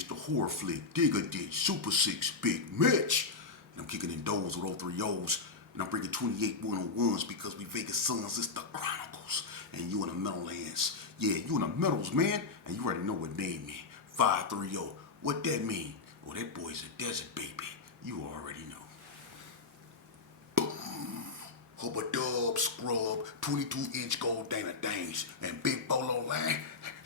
It's the horror flick, Digger Ditch, Super 6, Big Mitch. And I'm kicking in doors with 03 O's. And I'm bringing 28 101s because we Vegas sons, it's the Chronicles. And you in the Meadowlands. Yeah, you in the Meadows, man. And you already know what name mean. 530. What that mean? Oh, that boy's a desert baby. You already know. Hubba dub, scrub, 22-inch gold Dana Danes, and big bolo line.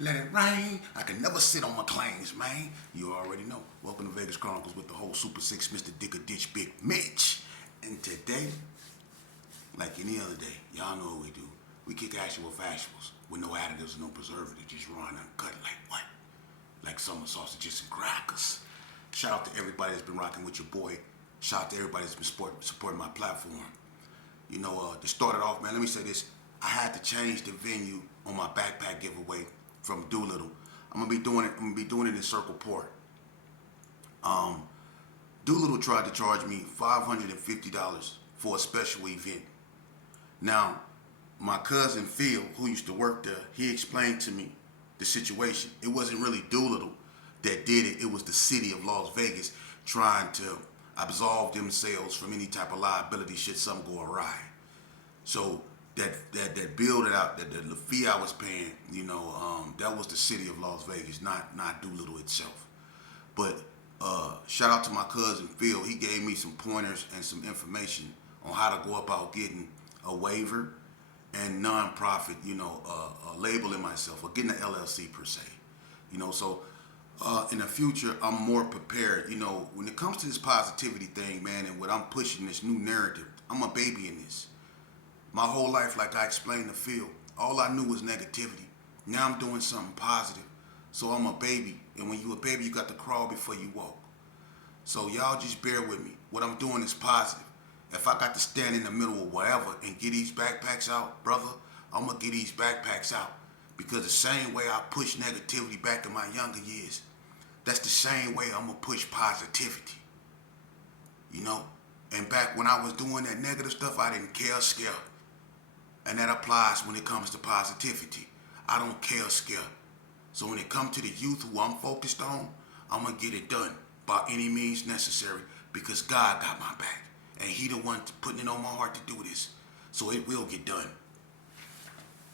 Let it rain. I can never sit on my claims, man. You already know. Welcome to Vegas Chronicles with the whole Super 6, Mr. Digger Ditch, Big Mitch. And today, like any other day, y'all know what we do. We kick actual factuals with no additives and no preservatives, just raw and uncut like what? Like summer sausages and crackers. Shout out to everybody that's been rocking with your boy. Shout out to everybody that's been supporting my platform. You know, to start it off, man, let me say this. I had to change the venue on my backpack giveaway from Doolittle. I'm gonna be doing it in Circle Park. Doolittle tried to charge me $550 for a special event. Now, my cousin Phil, who used to work there, he explained to me the situation. It wasn't really Doolittle that did it. It was the city of Las Vegas trying to absolve themselves from any type of liability should something go awry. So that bill that the fee I was paying, that was the city of Las Vegas, not Doolittle itself. But shout out to my cousin Phil. He gave me some pointers and some information on how to go about getting a waiver and non-profit, labeling myself or getting an LLC per se. So in the future, I'm more prepared. When it comes to this positivity thing, man, and what I'm pushing, this new narrative, I'm a baby in this. My whole life, like I explained to Phil, all I knew was negativity. Now I'm doing something positive. So I'm a baby. And when you a baby, you got to crawl before you walk. So y'all just bear with me. What I'm doing is positive. If I got to stand in the middle of whatever and get these backpacks out, brother, I'm going to get these backpacks out. Because the same way I pushed negativity back in my younger years, that's the same way I'm going to push positivity. And back when I was doing that negative stuff, I didn't care or scare. And that applies when it comes to positivity. I don't care or scare. So when it comes to the youth who I'm focused on, I'm going to get it done by any means necessary because God got my back. And he the one putting it on my heart to do this. So it will get done.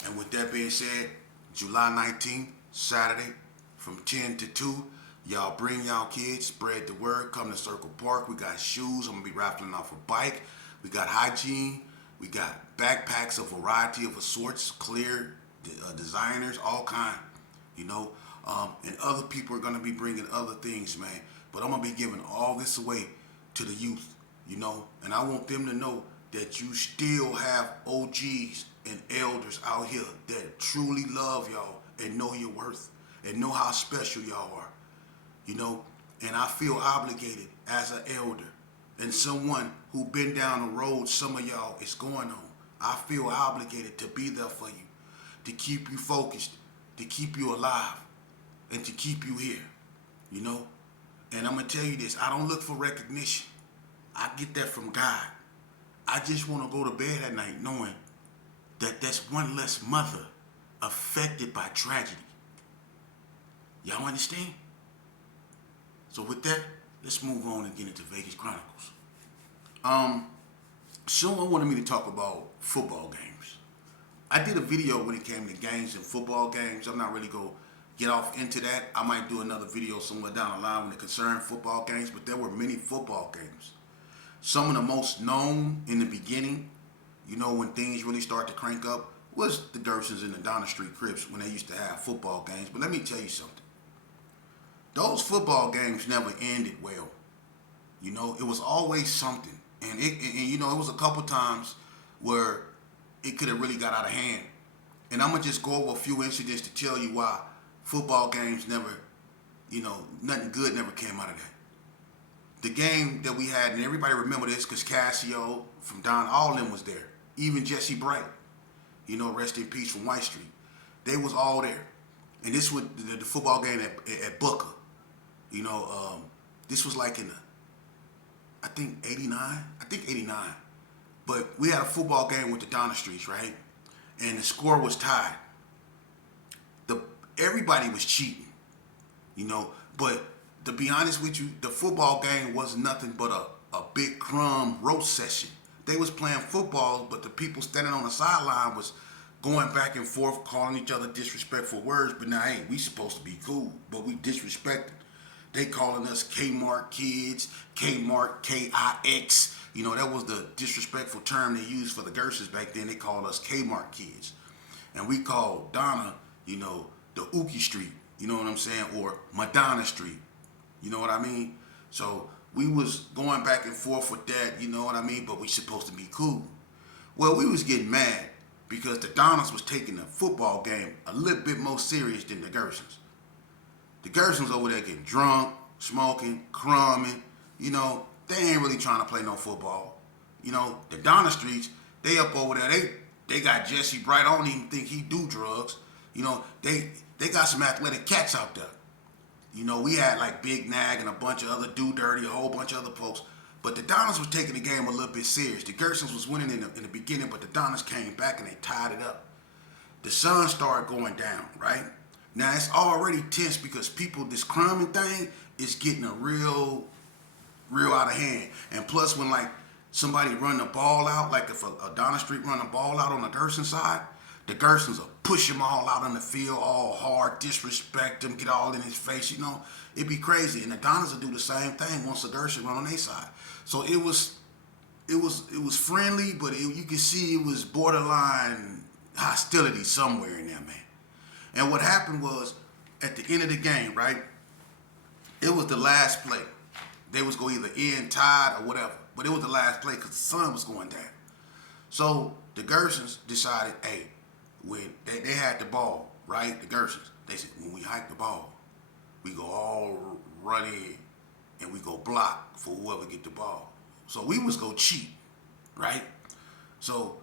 And with that being said, July 19th, Saturday, from 10 to 2, y'all bring y'all kids, spread the word, come to Circle Park. We got shoes. I'm going to be raffling off a bike. We got hygiene. We got backpacks of variety of sorts, clear, designers, all kind, and other people are going to be bringing other things, man. But I'm going to be giving all this away to the youth, and I want them to know that you still have OGs and elders out here that truly love y'all and know your worth and know how special y'all are, and I feel obligated as an elder and someone who been down the road some of y'all is going on. I feel obligated to be there for you, to keep you focused, to keep you alive, and to keep you here, And I'm going to tell you this, I don't look for recognition. I get that from God. I just want to go to bed at night knowing that that's one less mother affected by tragedy. Y'all understand? So with that, let's move on and get into Vegas Chronicles. Someone wanted me to talk about football games. I did a video when it came to games and football games. I'm not really going to get off into that. I might do another video somewhere down the line when it concerns football games, but there were many football games. Some of the most known in the beginning, when things really start to crank up, was the Gersons and the Donna Street Crips when they used to have football games. But let me tell you something. Those football games never ended well. It was always something. And it was a couple times where it could have really got out of hand. And I'm going to just go over a few incidents to tell you why football games never, nothing good never came out of that. The game that we had, and everybody remember this because Cassio from Don, all of them was there. Even Jesse Bright, rest in peace from White Street. They was all there. And this was the football game at Booker. This was like in I think 89. But we had a football game with the Donna Streets, right? And the score was tied. Everybody was cheating, but to be honest with you, the football game was nothing but a big crumb roast session. They was playing football, but the people standing on the sideline was going back and forth, calling each other disrespectful words. But now, hey, we supposed to be cool, but we disrespected. They calling us Kmart kids, Kmart Kix. You know, that was the disrespectful term they used for the Gersons back then. They called us Kmart kids. And we called Donna, you know, the Ookie Street. You know what I'm saying? Or Madonna Street. You know what I mean? So we was going back and forth with that, you know what I mean? But we supposed to be cool. Well, we was getting mad because the Donnas was taking the football game a little bit more serious than the Gersons. The Gersons over there getting drunk, smoking, crumbing. You know, they ain't really trying to play no football. You know, the Donna Streets, they up over there. They got Jesse Bright. I don't even think he do drugs. You know, they got some athletic cats out there. You know, we had like Big Nag and a bunch of other Do Dirty, a whole bunch of other folks. But the Donnas was taking the game a little bit serious. The Gersons was winning in the beginning, but the Donnas came back and they tied it up. The sun started going down, right? Now it's already tense because this crumbing thing is getting a real out of hand. And plus when like somebody run the ball out, like if a Donna Street run the ball out on the Gerson side, the Gersons will push him all out on the field, all hard, disrespect him, get all in his face, you know. It'd be crazy. And the Donnas will do the same thing once the Gerson run on their side. So it was friendly, but you could see it was borderline hostility somewhere in there, man. And what happened was, at the end of the game, right, it was the last play. They was going to either end tied or whatever. But it was the last play because the sun was going down. So the Gersons decided, hey, when they had the ball, right, the Gersons, they said, when we hike the ball, we go all run in and we go block for whoever get the ball. So we was go cheat, right? So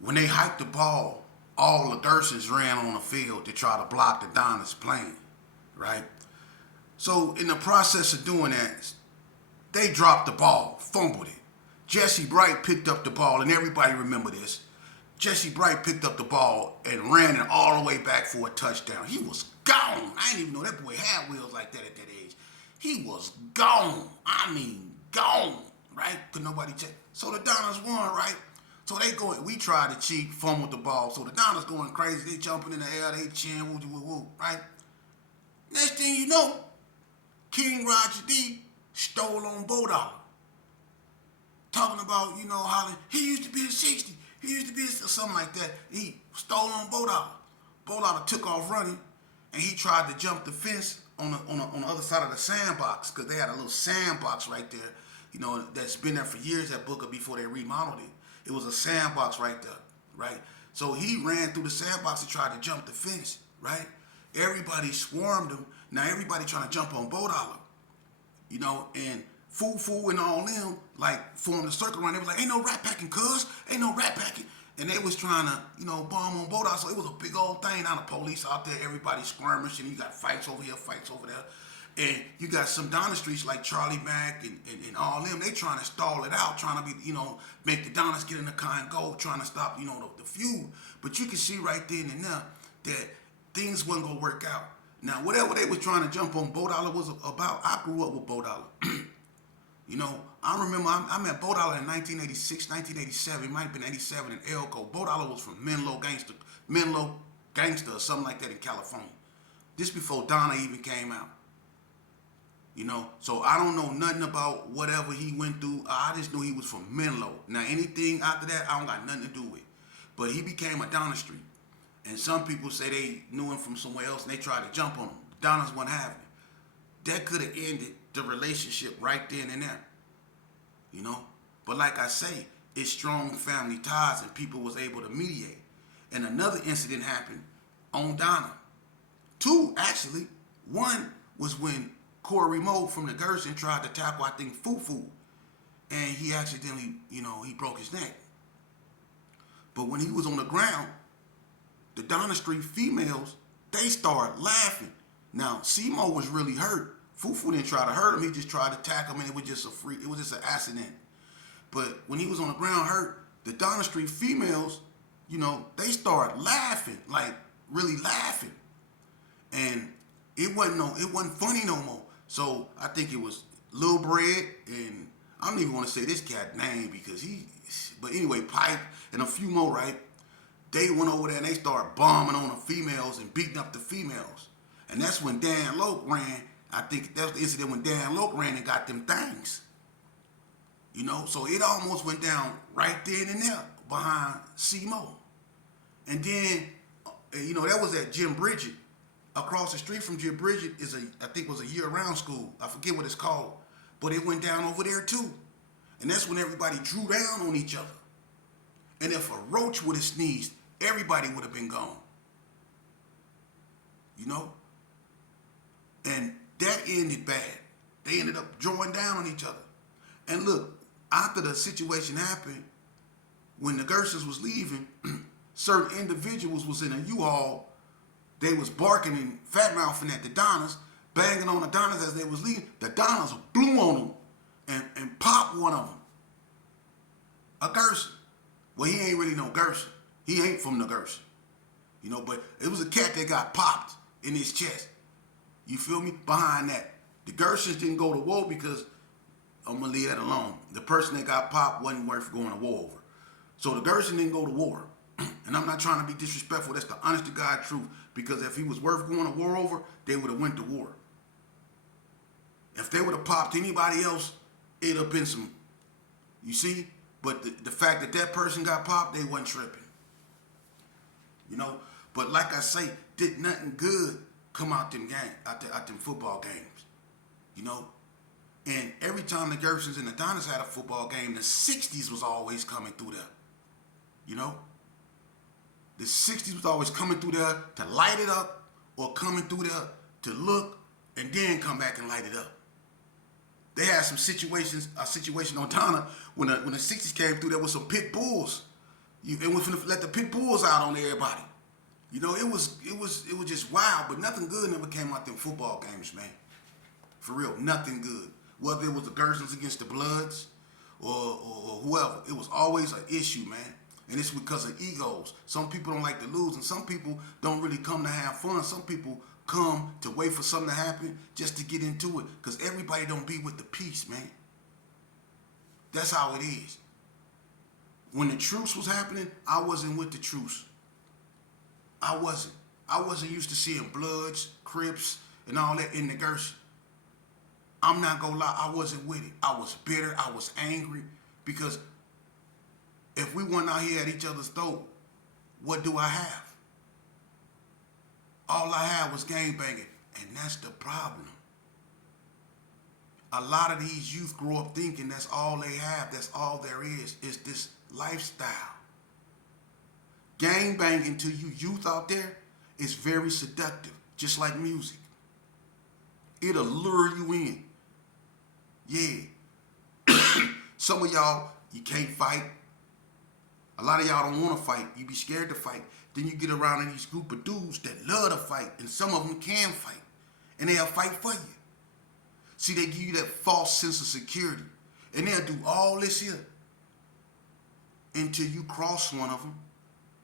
when they hiked the ball, all the Gersons ran on the field to try to block the Donnas playing, right? So in the process of doing that, they dropped the ball, fumbled it. Jesse Bright picked up the ball, and everybody remember this. Jesse Bright picked up the ball and ran it all the way back for a touchdown. He was gone. I didn't even know that boy had wheels like that at that age. He was gone. I mean, gone, right? Could nobody check. So the Donnas won, right? So they go. We tried to cheat, fumbled the ball. So the Donnas going crazy. They jumping in the air. They cheering, woo, woo, woo, right? Next thing you know, King Roger D stole on Bo Dollar. Talking about, you know, how he used to be a 60. He used to be something like that. He stole on Bo Dollar. Bo Dollar took off running, and he tried to jump the fence on the other side of the sandbox because they had a little sandbox right there, you know, that's been there for years, that Booker, before they remodeled it. It was a sandbox right there, right? So he ran through the sandbox and tried to jump the fence, right? Everybody swarmed him. Now everybody trying to jump on Bo Dollar, you know, and Foo and all them, like, formed a circle around. They was like, ain't no rat packing, cuz. Ain't no rat packing. And they was trying to, you know, bomb on Bo Dollar. So it was a big old thing. Now the police out there, everybody skirmishing. You got fights over here, fights over there. And you got some Donna Streets like Charlie Mack and all them. They trying to stall it out, trying to be, you know, make the Donnas get in the car and go, trying to stop, you know, the feud. But you can see right then and there that things wasn't going to work out. Now, whatever they was trying to jump on Bo Dollar was about, I grew up with Bo Dollar. You know, I remember I met Bo Dollar in 1986, 1987. It might have been 87 in Elko. Bo Dollar was from Menlo Gangster or something like that in California. This before Donna even came out. You know, so I don't know nothing about whatever he went through. I just knew he was from Menlo. Now, anything after that, I don't got nothing to do with. But he became a Donna Street. And some people say they knew him from somewhere else and they tried to jump on him. The Donnas wasn't having it. That could have ended the relationship right then and there, you know. But like I say, it's strong family ties and people was able to mediate. And another incident happened on Donna. Two, actually. One was when Corey Moe from the Gerson tried to tackle, I think, Foo. And he accidentally, you know, he broke his neck. But when he was on the ground, the Donna Street females, they started laughing. Now, Simo was really hurt. Foo didn't try to hurt him. He just tried to tackle him, and it was just an accident. But when he was on the ground hurt, the Donna Street females, you know, they started laughing, like really laughing. And it wasn't funny no more. So I think it was Lil Bread, and I don't even want to say this cat name because but anyway, Pipe and a few more, right? They went over there and they started bombing on the females and beating up the females. And that's when Dan Loke ran. I think that was the incident when Dan Loke ran and got them things. You know, so it almost went down right then and there behind C-Mo. And then, that was at Jim Bridget. Across the street from Jim Bridget I think was a year-round school. I forget what it's called. But it went down over there too. And that's when everybody drew down on each other. And if a roach would have sneezed, everybody would have been gone. You know? And that ended bad. They ended up drawing down on each other. And look, after the situation happened, when the Gersons was leaving, certain individuals was in a U-Haul. They was barking and fat-mouthing at the Donnas, banging on the Donnas as they was leaving. The Donnas blew on them and popped one of them. A Gerson. Well, he ain't really no Gerson. He ain't from the Gerson. But it was a cat that got popped in his chest. You feel me? Behind that. The Gersons didn't go to war because, I'm going to leave that alone. The person that got popped wasn't worth going to war over. So the Gerson didn't go to war. And I'm not trying to be disrespectful. That's the honest to God truth. Because if he was worth going to war over, they would have went to war. If they would have popped anybody else, it'd have been some, you see? But the fact that that person got popped, they wasn't tripping. But like I say, did nothing good come out them football games. And every time the Gersons and the Donnas had a football game, the 60s was always coming through there. The 60s was always coming through there to light it up or coming through there to look and then come back and light it up. They had a situation on Donna when the 60s came through there with some pit bulls. And was finna let the pit bulls out on everybody. It was just wild, but nothing good never came out them football games, man. For real, nothing good. Whether it was the Gersons against the Bloods or whoever, it was always an issue, man. And it's because of egos. Some people don't like to lose, and some people don't really come to have fun. Some people come to wait for something to happen just to get into it, because everybody don't be with the peace, man. That's how it is. When the truce was happening, I wasn't with the truce. I wasn't used to seeing Bloods, Crips, and all that in the Gerson. I'm not gonna lie, I wasn't with it. I was bitter, I was angry, because if we weren't out here at each other's throat, what do I have? All I had was gangbanging, and that's the problem. A lot of these youth grow up thinking that's all they have, that's all there is this lifestyle. Gangbanging to you youth out there is very seductive, just like music. It'll lure you in. Yeah. Some of y'all, you can't fight. A lot of y'all don't want to fight. You be scared to fight. Then you get around in these group of dudes that love to fight, and some of them can fight, and they'll fight for you. See, they give you that false sense of security, and they'll do all this here until you cross one of them,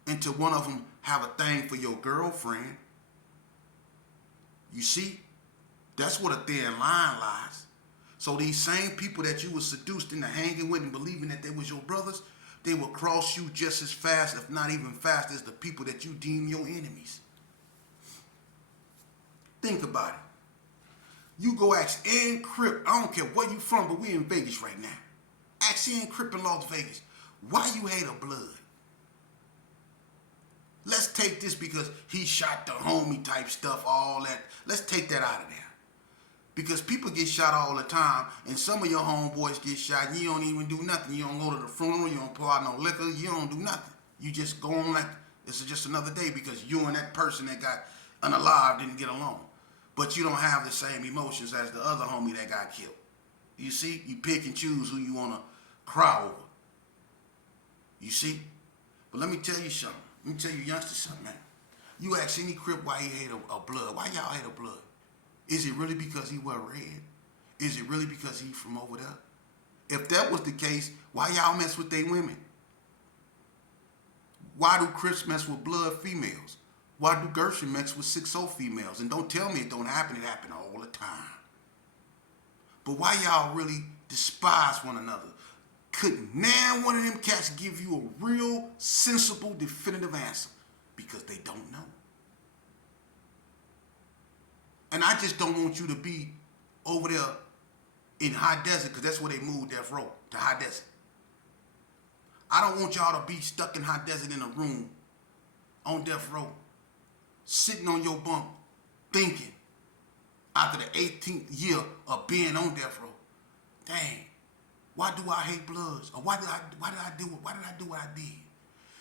until one of them have a thing for your girlfriend. You see, that's what a thin line lies. So these same people that you were seduced into hanging with and believing that they was your brothers, they will cross you just as fast, if not even faster, as the people that you deem your enemies. Think about it. You go ask Ann Crip, I don't care where you from, but we in Vegas right now. Ask Ann Crip in Las Vegas, why you hate a Blood? Let's take this because he shot the homie type stuff, all that. Let's take that out of there. Because people get shot all the time, and some of your homeboys get shot, and you don't even do nothing. You don't go to the funeral, you don't pour out no liquor, you don't do nothing. You just go on like it's just another day because you and that person that got unalive didn't get along. But you don't have the same emotions as the other homie that got killed. You see? You pick and choose who you want to cry over. You see? But let me tell you something. Let me tell you youngsters something, man. You ask any Crip why he hate a Blood. Why y'all hate a Blood? Is it really because he wear red? Is it really because he from over there? If that was the case, why y'all mess with they women? Why do Crips mess with Blood females? Why do Gershon mess with 6-0 females? And don't tell me it don't happen. It happen all the time. But why y'all really despise one another? Could now one of them cats give you a real, sensible, definitive answer? Because they don't know. And I just don't want you to be over there in high desert, because that's where they moved Death Row, to high desert. I don't want y'all to be stuck in high desert in a room on death row, sitting on your bunk, thinking after the 18th year of being on death row, dang, why do I hate Bloods? Or why did I do what I did?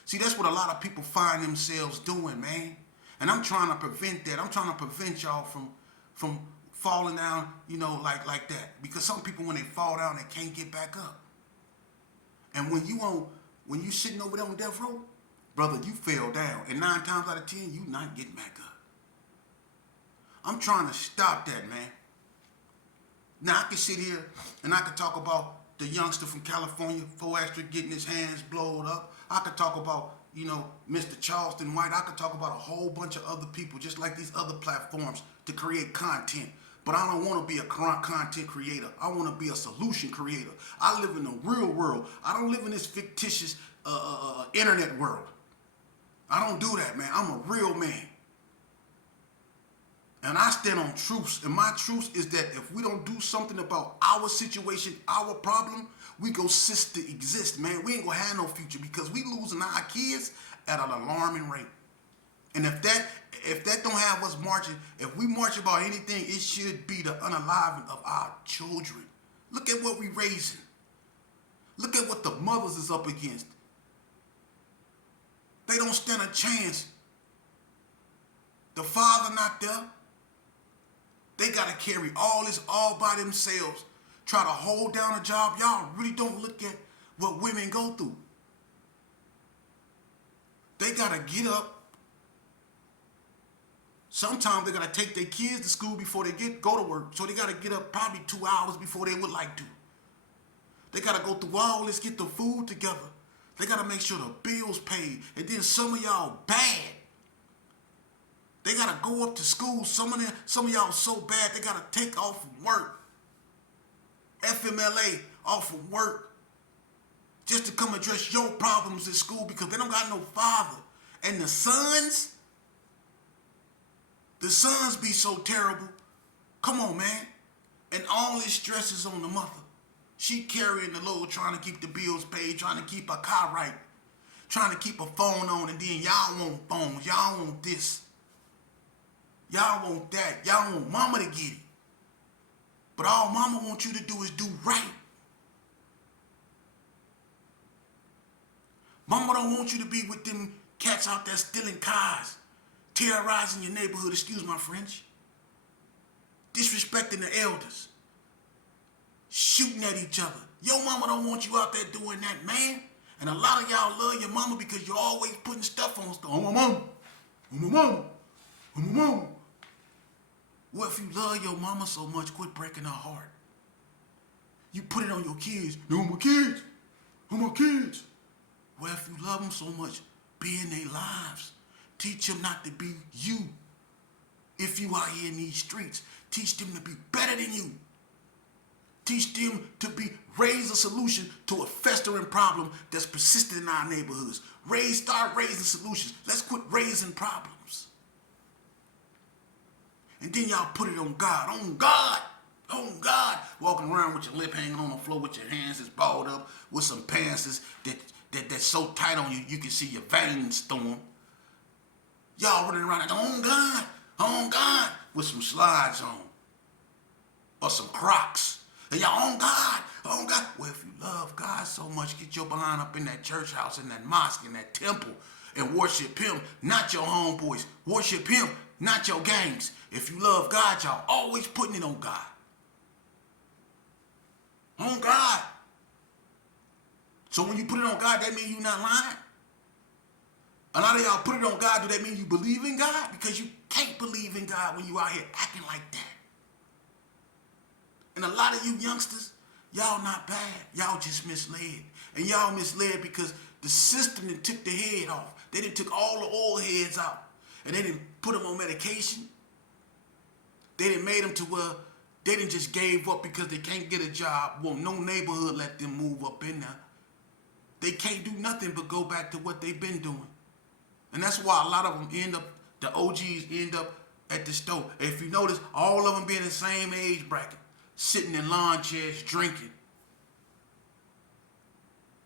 See, that's what a lot of people find themselves doing, man. And I'm trying to prevent that. I'm trying to prevent y'all from falling down, like that. Because some people, when they fall down, they can't get back up. And when you sitting over there on death row, brother, you fell down. And 9 times out of 10, you not getting back up. I'm trying to stop that, man. Now, I can sit here and I can talk about the youngster from California, 4 Extra, getting his hands blown up. I could talk about, Mr. Charleston White. I could talk about a whole bunch of other people, just like these other platforms, to create content. But I don't want to be a content creator. I want to be a solution creator. I live in the real world. I don't live in this fictitious internet world. I don't do that, man. I'm a real man. And I stand on truths. And my truth is that if we don't do something about our situation, our problem, we go cease to exist, man. We ain't going to have no future, because we losing our kids at an alarming rate. And if that don't have us marching, if we march about anything, it should be the unaliving of our children. Look at what we raising. Look at what the mothers is up against. They don't stand a chance. The father not there. They got to carry all this all by themselves. Try to hold down a job. Y'all really don't look at what women go through. They got to get up. Sometimes they got to take their kids to school before they go to work. So they got to get up probably 2 hours before they would like to. They got to go through all this, get the food together. They got to make sure the bills paid. And then some of y'all bad. They got to go up to school. Some of y'all so bad they got to take off from work. FMLA off from work. Just to come address your problems at school, because they don't got no father. And the sons be so terrible. Come on, man. And all this stress is on the mother. She carrying the load, trying to keep the bills paid, trying to keep her car right, trying to keep her phone on, and then y'all want phones. Y'all want this. Y'all want that. Y'all want mama to get it. But all mama wants you to do is do right. Mama don't want you to be with them cats out there stealing cars, terrorizing your neighborhood, excuse my French, disrespecting the elders, shooting at each other. Your mama don't want you out there doing that, man. And a lot of y'all love your mama because you're always putting stuff on stuff. Oh, my mama. Oh, my mama. Oh, my mama. Well, if you love your mama so much, quit breaking her heart. You put it on your kids. No, my kids. Oh, my kids. Well, if you love them so much, be in their lives. Teach them not to be you. If you out here in these streets, teach them to be better than you. Teach them to raise a solution to a festering problem that's persistent in our neighborhoods. Start raising solutions. Let's quit raising problems. And then y'all put it on God. On God. On God. Walking around with your lip hanging on the floor, with your hands that's balled up, with some pants that's so tight on you, you can see your veins storm. Y'all running around like, on God, with some slides on. Or some Crocs. And y'all, on God. Well, if you love God so much, get your behind up in that church house, in that mosque, in that temple, and worship him, not your homeboys. Worship him, not your gangs. If you love God, y'all always putting it on God. On God. So when you put it on God, that means you're not lying? A lot of y'all put it on God, do that mean you believe in God? Because you can't believe in God when you out here acting like that. And a lot of you youngsters, y'all not bad. Y'all just misled. And y'all misled because the system that took the head off. They done took all the old heads out. And they didn't put them on medication. They didn't made them to where They didn't just gave up because they can't get a job. Well, no neighborhood let them move up in there. They can't do nothing but go back to what they've been doing. And that's why a lot of them the OGs end up at the store. If you notice, all of them being the same age bracket, sitting in lawn chairs, drinking.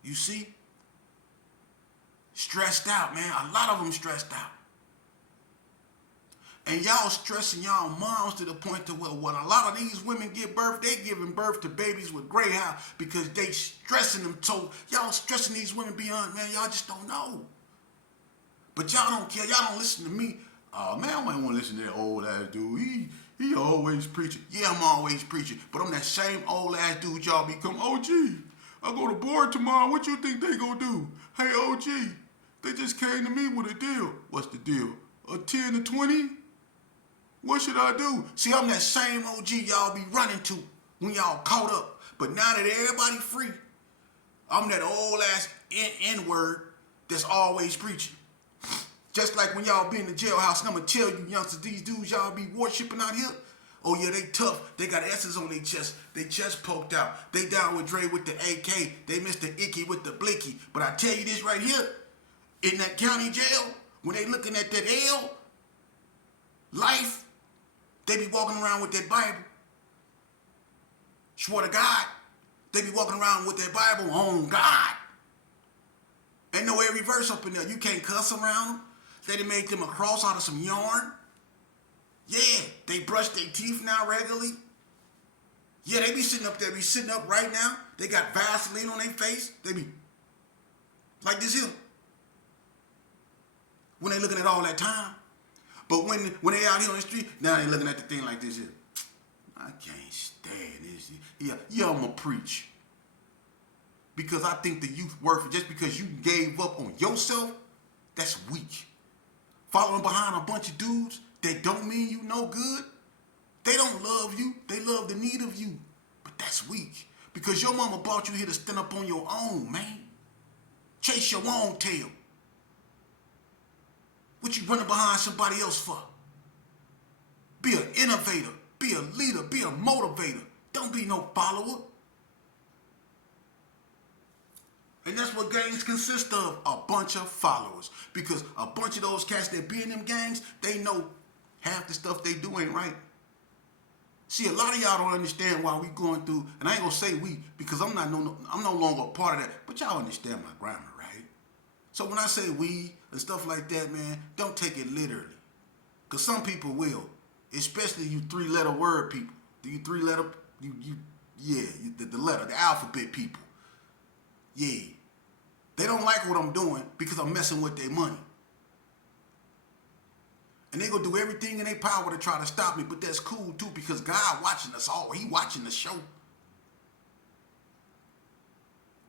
You see? Stressed out, man. A lot of them stressed out. And y'all stressing y'all moms to the point to where when a lot of these women give birth, they giving birth to babies with gray hair because they stressing them. So y'all stressing these women beyond, man, y'all just don't know. But y'all don't care. Y'all don't listen to me. Oh, man, I might want to listen to that old ass dude. He always preaching. Yeah, I'm always preaching. But I'm that same old ass dude y'all become. OG, I go to board tomorrow. What you think they gonna do? Hey, OG, they just came to me with a deal. What's the deal? A 10 to 20? What should I do? See, I'm that same OG y'all be running to when y'all caught up. But now that everybody free, I'm that old ass N-word that's always preaching. Just like when y'all be in the jailhouse, and I'm going to tell you youngsters, these dudes y'all be worshiping out here, oh yeah, they tough. They got S's on their chest poked out. They down with Dre with the AK. They Mr. Icky with the blicky. But I tell you this right here, in that county jail, when they looking at that L, life, they be walking around with that Bible. Swear to God, they be walking around with that Bible on God. Ain't no every verse up in there. You can't cuss around them. They done made them a cross out of some yarn. Yeah, they brush their teeth now regularly. Yeah, they be sitting up there, be sitting up right now. They got Vaseline on their face. They be like this here. When they looking at all that time. But when they out here on the street, now they looking at the thing like this here. I can't stand this. Yeah, I'ma preach. Because I think the youth worth it. Just because you gave up on yourself, that's weak. Following behind a bunch of dudes that don't mean you no good. They don't love you. They love the need of you. But that's weak. Because your mama brought you here to stand up on your own, man. Chase your own tail. What you running behind somebody else for? Be an innovator. Be a leader. Be a motivator. Don't be no follower. And that's what gangs consist of, a bunch of followers. Because a bunch of those cats that be in them gangs, they know half the stuff they do ain't right. See, a lot of y'all don't understand why we going through, and I ain't gonna say we, because I'm no longer a part of that, but y'all understand my grammar, right? So when I say we and stuff like that, man, don't take it literally. Because some people will, especially you three-letter word people. You three-letter, the letter, the alphabet people. Yeah. They don't like what I'm doing because I'm messing with their money. And they gonna do everything in their power to try to stop me, but that's cool too because God watching us all. He watching the show.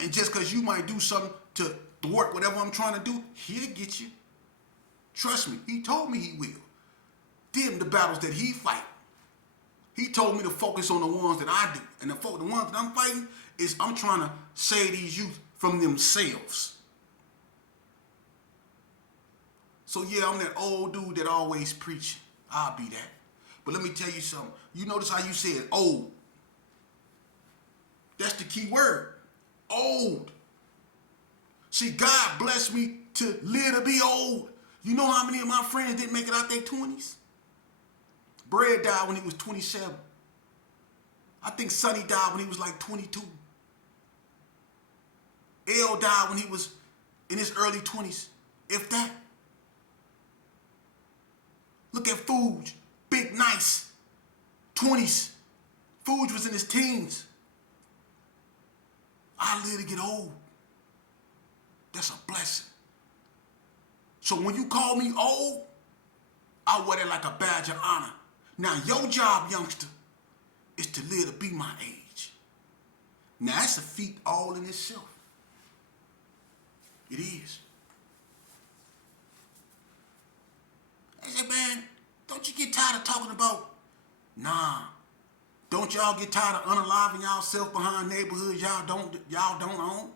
And just because you might do something to thwart whatever I'm trying to do, he'll get you. Trust me, he told me he will. Them the battles that he fight. He told me to focus on the ones that I do. And the ones that I'm fighting is I'm trying to save these youth from themselves. So yeah, I'm that old dude that always preaching. I'll be that. But let me tell you something. You notice how you said old. That's the key word. Old. See, God blessed me to live to be old. You know how many of my friends didn't make it out their 20s? Brad died when he was 27. I think Sonny died when he was like 22. L died when he was in his early 20s, if that. Look at Fuge, Big Nice, 20s. Fuge was in his teens. I live to get old. That's a blessing. So when you call me old, I wear that like a badge of honor. Now your job, youngster, is to live to be my age. Now that's a feat all in itself. It is. I said, man, don't you get tired of talking about, nah. Don't y'all get tired of unaliving yourself behind neighborhoods y'all don't own?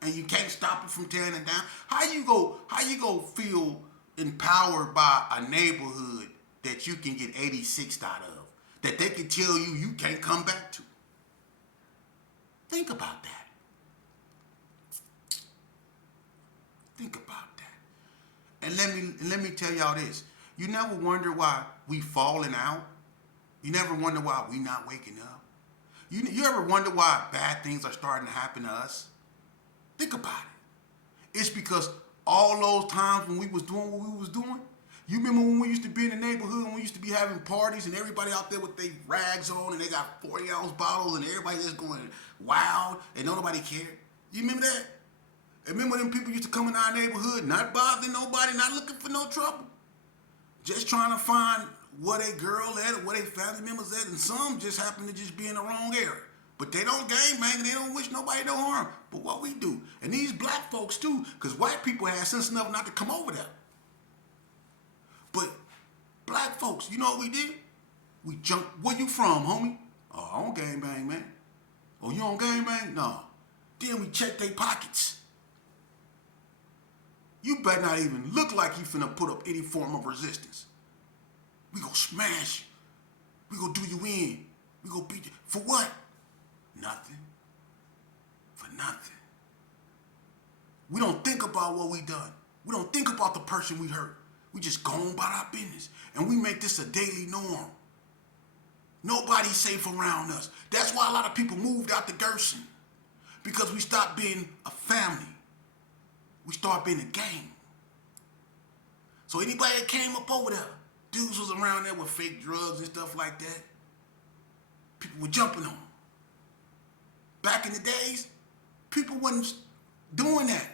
And you can't stop it from tearing it down? How you go feel empowered by a neighborhood that you can get 86 out of? that they can tell you you can't come back to. Think about that. Think about that. And let me tell y'all this. You never wonder why we falling out? You never wonder why we not waking up? You ever wonder why bad things are starting to happen to us? Think about it. It's because all those times when we was doing what we was doing, you remember when we used to be in the neighborhood and we used to be having parties and everybody out there with their rags on and they got 40-ounce bottles and everybody just going wild and nobody cared? You remember that? Remember them people used to come in our neighborhood, not bothering nobody, not looking for no trouble. Just trying to find where they girl at or where they family members at, and some just happen to just be in the wrong area. But they don't game bang and they don't wish nobody no harm. But what we do, and these black folks too, because white people have sense enough not to come over there. But black folks, you know what we did? We jumped. Where you from, homie? Oh, I don't gang bang, man. Oh, you don't gang bang? No. Then we check their pockets. You better not even look like you finna put up any form of resistance. We gonna smash you. We gonna do you in. We gonna beat you. For what? Nothing. For nothing. We don't think about what we done. We don't think about the person we hurt. We just go on about our business. And we make this a daily norm. Nobody's safe around us. That's why a lot of people moved out to Gerson. Because we stopped being a family. We started being a gang. So anybody that came up over there, dudes was around there with fake drugs and stuff like that, people were jumping on them. Back in the days, people wasn't doing that.